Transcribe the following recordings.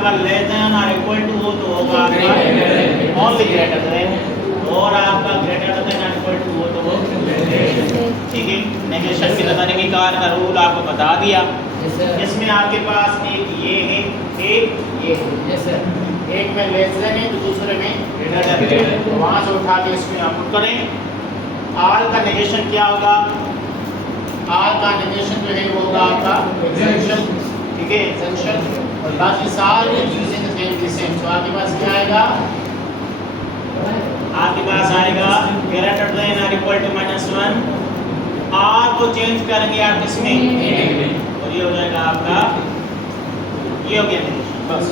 आपका less than और equal to हो तो होगा आपका ओनली ग्रेटर देन, और आपका ग्रेटर देन और इक्वल टू हो तो वो ठीक है। नेगेशन की तरीके कार का रूल आपको बता दिया। इसमें आपके पास एक ये है, एक ये है, एक में लेस देन है तो दूसरे में ग्रेटर देन, तो वहाँ से उठा के इसमें आप पुट करें। आल का नेगेशन क्या होगा? आल का नेगेशन जो है वो होगा आपका एक्सेंशन, ठीक है, एक्सेंशन, और बाकी सारी चीजें सेम। तो आपके पास क्या आएगा? आपके पास आएगा ग्रेटर देन और इक्वल टू -1, आर को चेंज करेंगे आप इसमें, और ये हो जाएगा आपका, ये हो गया नेगेशन। बस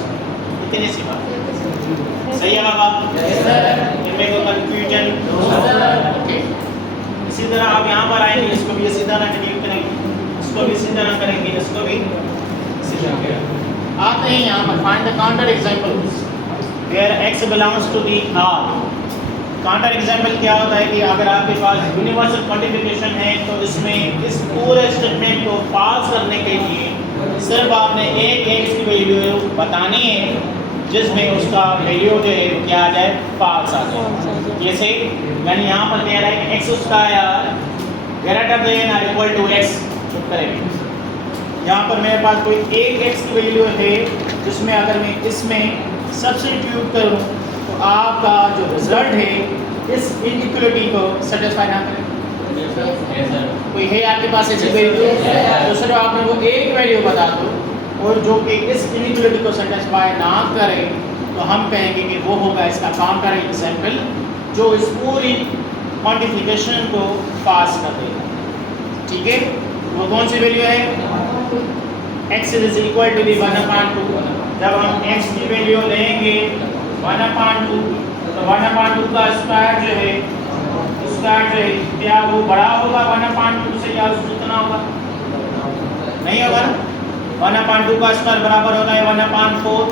इतनी सी बात, सही है बाबा? इनमें कोई कंफ्यूजन? इसी तरह आप यहाँ पर आएंगे, इसको भी इसी तरह कंटिन्यू करेंगे, इसको भी इसी तरह करेंगे, इसको भी इसी तरह। आते हैं यहाँ पर find the counter examples where x belongs to the R। Counter example क्या होता है कि अगर आपके पास यूनिवर्सल क्वांटिफिकेशन है तो इसमें इस पूरे स्टेटमेंट को पास करने के लिए सिर्फ आपने एक x की वैल्यू बतानी है जिसमें उसका वैल्यू जो है क्या आ जाए, पास आ जाए। जैसे यानी यहाँ पर कह रहा है कि x उसका ग्रेटर देन और इक्वल टू x करेंगे। यहाँ पर मेरे पास कोई एक x की वैल्यू है जिसमें अगर मैं इसमें सब्स्टिट्यूट करूँ तो आपका जो रिजल्ट है इस इनइक्वालिटी को सेटिस्फाई ना करे। कोई है आपके पास ऐसी वैल्यू? तो सिर्फ आपने वो एक वैल्यू बता दो और जो कि इस इनइक्वालिटी को सेटिस्फाई ना करे तो हम कहेंगे कि वो होगा इसका काउंटर एग्जांपल जो इस पूरी क्वांटिफिकेशन को पास कर देगा, ठीक है। वो कौन सी वैल्यू है? x is equal to the 1/2। जब हम x की वैल्यू लेंगे 1/2 तो 1/2 का स्क्वायर जो है क्या वो बड़ा होगा 1/2 से, या उतना होगा? नहीं होगा ना। 1/2 का स्क्वायर बराबर होता है 1/4,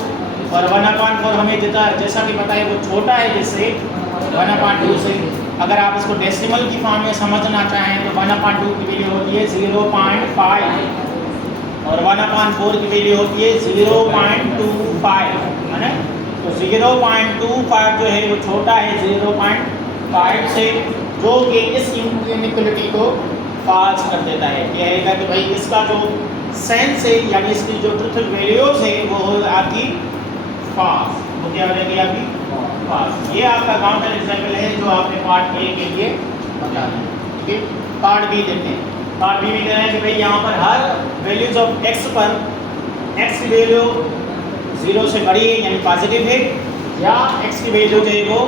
और 1/4 हमें जैसा कि पता है वो छोटा है जैसे 1/2 से। अगर आप इसको डेसिमल की फॉर्म में समझना चाहें तो 1/2 की वैल्यू होती है 0.5 और 1/4 की वैल्यू होती है 0.25, है ना। तो 0.25 जो है वो छोटा है 0.5 से, जो कि इस इनइक्वालिटी को पास कर देता है। कहेगा कि भाई इसका जो सेंस है यानी इसकी जो ट्रुथ वैल्यूज है वो आपकी पास, वो क्या हो जाएगी आपकी पास। ये आपका काउंटर एग्जांपल है जो आपने पार्ट ए के लिए बताना है, ठीक है। पार्ट बी देते हैं। पार्ट बी में कह रहे हैं कि भाई यहाँ पर हर वैल्यूज ऑफ x पर x की वैल्यू 0 से बड़ी है यानी पॉजिटिव है, या x की वैल्यू जो है वो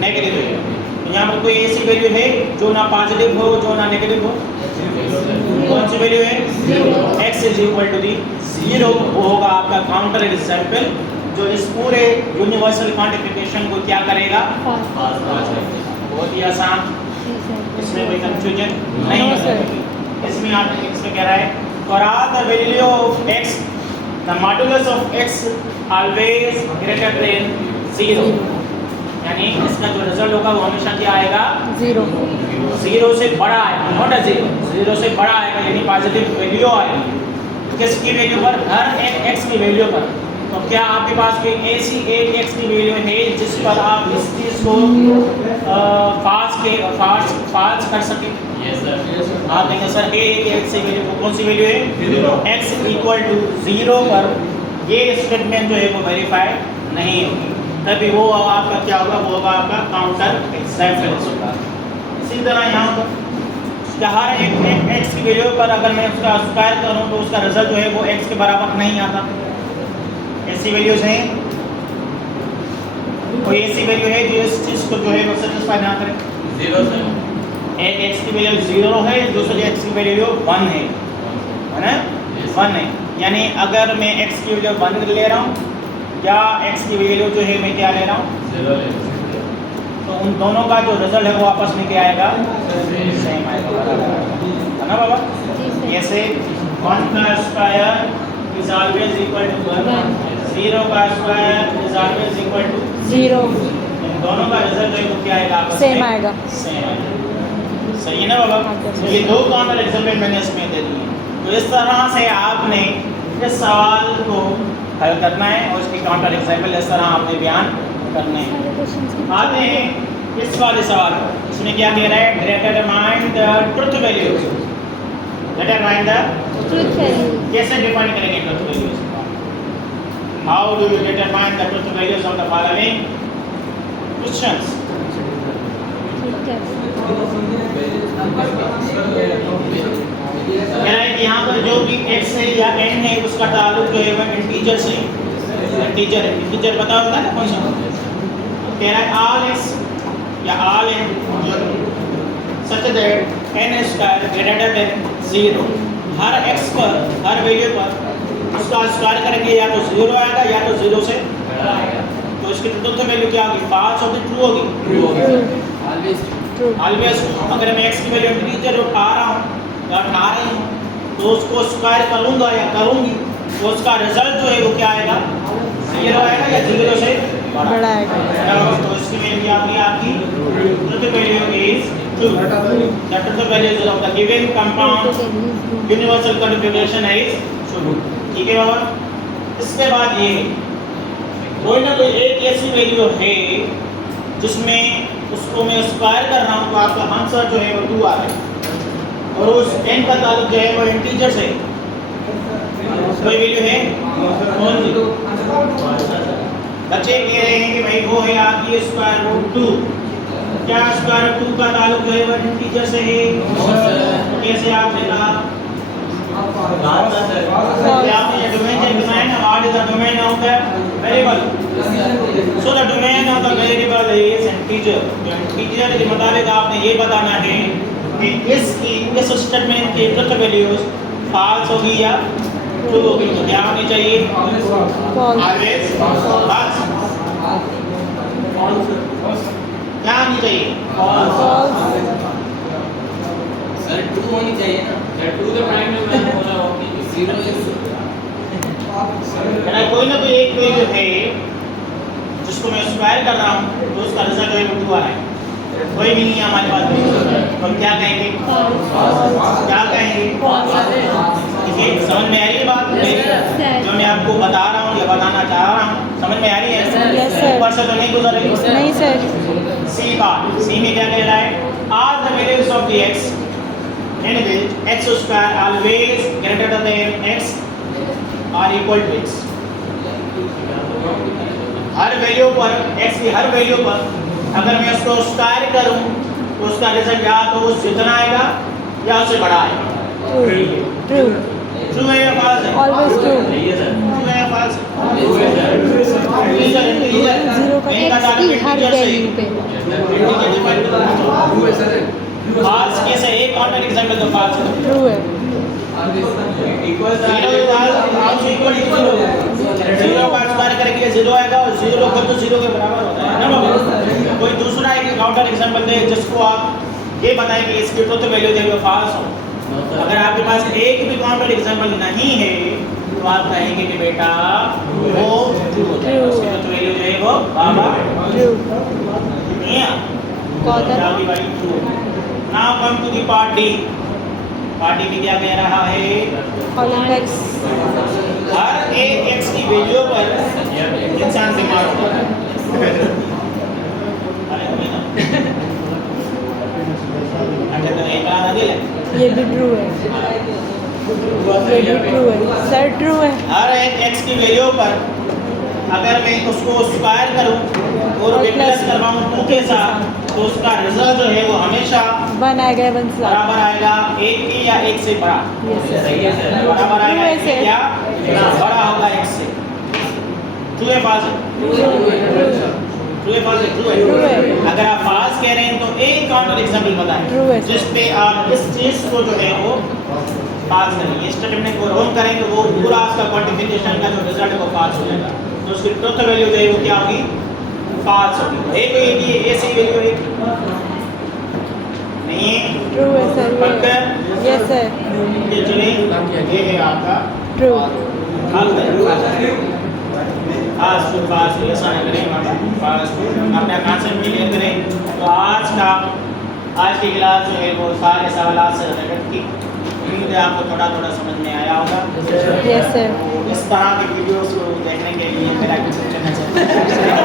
नेगेटिव है। तो यहाँ पर कोई ऐसी वैल्यू है जो ना पॉजिटिव हो जो ना नेगेटिव हो? कौन सी वैल्यू है? x is equal to the 0। वो होगा आपका काउंटर एग्जांपल जो इस पूरे यूनिवर्सल क्वांटिफिकेशन को क्या करेगा? बहुत ही आसान, इसमें कोई कंफ्यूजन नहीं है। इसमें आप इसमें कह रहा है for all the value of x the modulus of x always greater than 0, यानी इसका जो रिजल्ट होगा वो हमेशा क्या आएगा? 0 से बड़ा आएगा, नॉट 0 से बड़ा आएगा, यानी पॉजिटिव वैल्यू आएगी। किसकी वैल्यू पर? हर एक x की वैल्यू पर। तो क्या आपके पास कोई ऐसी एक x की वैल्यू है जिस पर आप इस चीज़ को फाल्स कर सके? Yes sir. आप देखें सर एक x की वैल्यू कौन सी वैल्यू है? x इक्वल टू 0 पर ये स्टेटमेंट जो है वो वेरीफाई नहीं होगी, तभी वो आपका क्या होगा? वो होगा आपका काउंटर एग्जांपल होगा। इसी तरह यहाँ पर हर एक x की वैल्यू पर अगर मैं उसका स्क्वायर करूँ तो उसका रिजल्ट जो है वो x के बराबर नहीं आता। ऐसी वैल्यूज हैं, कोई ऐसी वैल्यू है जो इस चीज़ को जो है वो सेटिस्फाई ना करे? 0 से। एक x की वैल्यू 0 है, दूसरी x की वैल्यू 1 है ना? 1 है, यानी अगर मैं x की वैल्यू 1 ले रहा हूँ या x की वैल्यू जो है मैं क्या ले रहा हूँ? 0 ले रहा हूँ, तो उन दोनों का जो रिजल्ट है वो आपस में क्या आएगा? सेम आएगा, है ना बाबा? जैसे 1 का square is always equal to 1, 0 का square is always equal to 0। इन दोनों का रिजल्ट है वो क्या आएगा? आपस में सेम आएगा। सही है ना बाबा? ये दो काउंटर एग्जांपल मैंने इसमें दे दिए। तो इस तरह से आपने इस सवाल को हल करना है और उसकी काउंटर एग्जाम्पल इस तरह आपने बयान करने हैं। आते हैं इस वाले सवाल पर। इसमें क्या कह रहा है? Determine the truth values. Determine the truth value. कैसे डिफाइन करेंगे truth values? How do you determine the truth values of the following questions? कह रहा है कि यहाँ पर जो भी x है या n है उसका ताल्लुक जो है वह इंटीजर से इंटीजर है। इंटीजर पता होता है ना कौन सा? कह रहा है all x या all n such that n square greater than 0। Her x पर हर वैल्यू पर उसका स्क्वायर करेंगे या तो 0 आएगा या तो 0 से आएगा। तो इसकी ट्रुथ वैल्यू क्या होगी? फॉल्स होगी, ट्रू होगी? ऑलवेज। अगर मैं x की वैल्यू इंटीजर उठा रहा हूँ या उठा रही हूँ तो उसको स्क्वायर करूँगा या करूँगी तो उसका रिजल्ट जो है वो क्या आएगा? 0 आएगा या 0 से बड़ा आएगा। तो इसकी वैल्यू क्या होगी? आपकी truth value is true. The truth value of the given compound universal configuration is true. ठीक है बाबा। इसके बाद ये कोई ना कोई एक ऐसी वैल्यू है जिसमें उसको मैं स्क्वायर कर रहा हूँ तो आपका आंसर जो है वो 2 आ रहा है और उस n का ताल्लुक जो है वो इंटीजर से। कोई वैल्यू है कौन सी? बच्चे कह रहे हैं कि भाई वो है आपकी स्क्वायर रूट 2। क्या स्क्वायर रूट 2 का ताल्लुक जो है वो इंटीजर से है? कैसे आपने कहा? आपने डोमेन से डिफाइन है। What is the domain of the variable? So the domain of the variable is integer. Integer के मुताबिक आपने ये बताना है कि इस स्टेटमेंट की ट्रुथ वैल्यूज फॉल्स होगी या ट्रू होगी। तो क्या होनी चाहिए? Always false. क्या होनी चाहिए? सर ट्रू होनी चाहिए ना। ट्रू तो प्राइम में होना होगी 0 इज कोई ना कोई एक वैल्यू है जिसको मैं स्क्वायर कर रहा हूँ तो उसका रिजल्ट जो है वो 2 आ रहा है। कोई भी नहीं है हमारे पास। हम क्या कहेंगे? क्या कहेंगे? देखिए समझ में आ रही है बात जो मैं आपको बता रहा हूँ या बताना चाह रहा हूँ? समझ में आ रही है? ऊपर से तो नहीं गुजर रही? नहीं सर। सी बात। सी में क्या कह रहा है? Are the values of the x in which x square always greater than x are equal to x। Her value पर x की हर वैल्यू पर अगर मैं उसको स्क्वायर करूं तो उसका रिजल्ट या तो वो जितना आएगा या उससे बड़ा आएगा। ट्रू। ट्रू है या फॉल्स है? Always true. ट्रू है या फॉल्स? इंटीजर जीरो का x की हर वैल्यू पे। फॉल्स कैसे? एक काउंटर एग्जांपल दो फॉल्स का। ट्रू है। Equal 0 is also equal to 0। 0 का स्क्वायर करेंगे 0 आएगा और 0 को तो 0 के बराबर होता है ना बाबा। कोई दूसरा एक काउंटर एग्जांपल दे जिसको आप ये बताएं कि इसकी ट्रुथ वैल्यू जो है फॉल्स हो। अगर आपके पास एक भी काउंटर एग्जांपल नहीं है तो आप कहेंगे कि बेटा वो ट्रू हो जाएगा। उसकी ट्रुथ वैल्यू जो है वो बाबा ट्रू। नहीं है। कौन? भाई true. Now come to the part D. Part D में क्या कह रहा है? कॉलम x हर एक x की वैल्यू पर इंसान बीमार होता है। अरे कोई ना अच्छा तो एक आ दिल है। ये भी ट्रू है। ये भी ट्रू है सर। ट्रू है। हर एक x की वैल्यू पर अगर मैं उसको स्क्वायर करूं और प्लस करवाऊं 2 के साथ तो उसका रिजल्ट जो है वो हमेशा 1 आएगा 1 से बराबर आएगा 1 के या 1 से बड़ा। सही है सर। बराबर आएगा True है 1 से sir। क्या बड़ा होगा 1 से। ट्रू है फॉल्स? ट्रू है फॉल्स? ट्रू True है। है। अगर आप फॉल्स कह रहे हैं तो एक काउंटर एग्जांपल True बताएं है sir। जिस पे आप इस चीज को जो है वो पास करेंगे। स्टेटमेंट को रोल करेंगे तो वो पूरा उसका क्वांटिफिकेशन का जो रिजल्ट है वो पास हो जाएगा। तो उसकी ट्रुथ वैल्यू जो है वो क्या होगी? पास होगी। एक ये ऐसी वैल्यू है नहीं है? ट्रू है सर। पक्का? Yes sir. ये चलिए ये है आपका ट्रू। आज तो पास ऐसा ना करें पास अपना कॉन्सेप्ट क्लियर करें। तो आज की क्लास जो है वो सारे सवाल से रिलेटेड थी। उम्मीद है आपको थोड़ा थोड़ा समझ में आया होगा। Yes sir. तो इस तरह की वीडियोस को देखने के लिए मेरा कुछ चैनल है